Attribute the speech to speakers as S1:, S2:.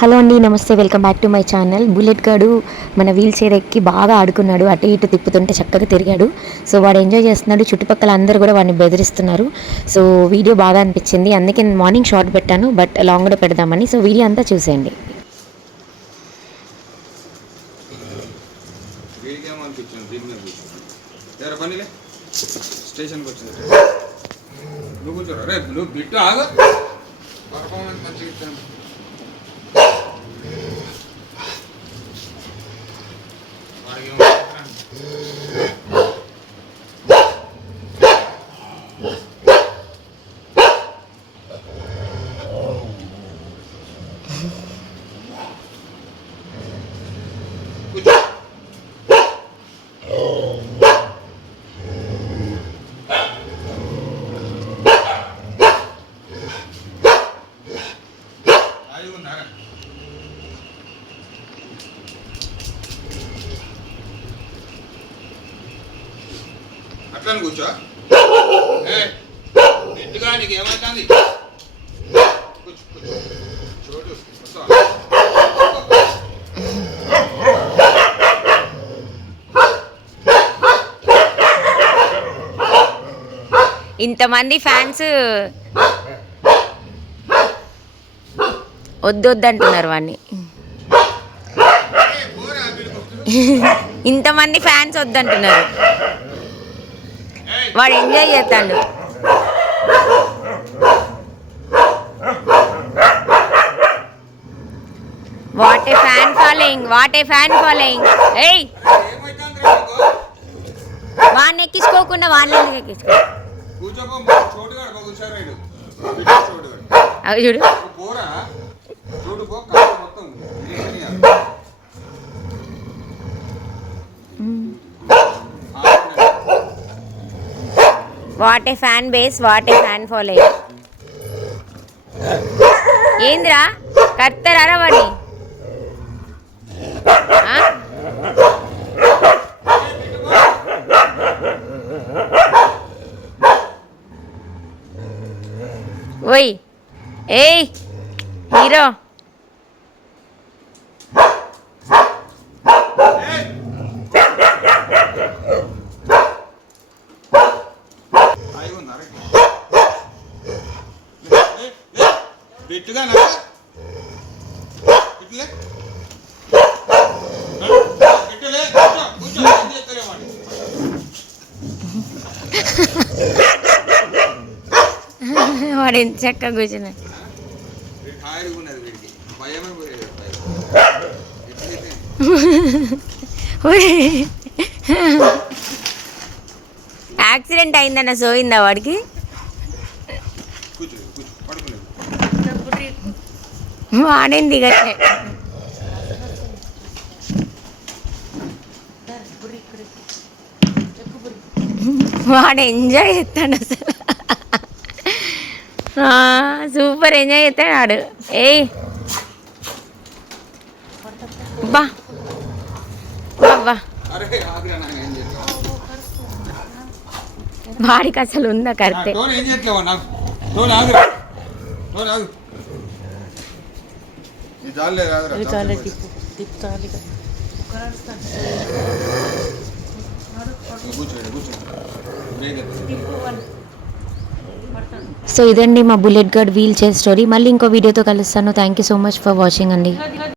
S1: Hello అండి నమస్తే. Welcome back to my channel. Bullet గాడు మన వీల్ చైర్ ఎక్కి బాగా ఆడుకున్నాడు. అటు ఇటు తిప్పుతుంటే చక్కగా తిరిగాడు. సో వాడు ఎంజాయ్ చేస్తున్నాడు. చుట్టుపక్కల అందరూ కూడా వాడిని బెదిరిస్తున్నారు. సో వీడియో బాగా అనిపించింది. అందుకే నేను మార్నింగ్ షార్ట్ పెట్టాను బట్ లాంగ్ కూడా పెడదామని. సో వీడియో అంతా చూసేయండి.
S2: నువ్వు నువ్వు బిట్టు ఆగు. పర్ఫార్మెన్స్ మంచిగా ఇచ్చాను. Yes. అట్లని కూర్చో. ఇంటిగా నీకు ఏమవుతుంది
S1: ఇంతమంది ఫ్యాన్స్ వద్దొద్దు అంటున్నారు వాడిని. ఇంతమంది ఫ్యాన్స్ వద్దంటున్నారు వాడు ఎంజాయ్ చేస్తాడు. What a fan following what a fan following ఏయ్? వాడిని ఎక్కించుకోకుండా వాళ్ళని ఎక్కించుకో? చూడు.
S2: చూడు
S1: what a fan base what a fan following ఏంద్రా? కత్తరారా వాడిని. ఓయ్ ఏయ్ హీరో
S2: బిట్టుగా నా బిట్టులే బిట్టులే కూర్చో కూర్చో ఏం చేస్తలే వాడు
S1: వాడు ఎంత చక్కగా కూర్చున్నాడు
S2: వీడు. భయం ఎట్లయితే
S1: ఓయ్. యాక్సిడెంట్ అయిందన్న సోయిందా వాడికి
S2: కూర్చో కూర్చో పడుకోలేదు
S1: ఆడింది దిగట్లే వాడు ఎంజాయ్ చేస్తాడు అసలు. సూపర్ ఎంజాయ్ చేస్తాడు వాడు. ఏయ్. బా. బా
S2: అరే ఆగ్రా ఏం చేస్తావు
S1: వాడికి అసలు ఉందా కరెక్టే
S2: ఇది చాలే.
S1: సో ఇదండి మా bullet guard wheel chair story. మళ్ళీ ఇంకో వీడియోతో కలుస్తాను. Thank you so much for watching అండి.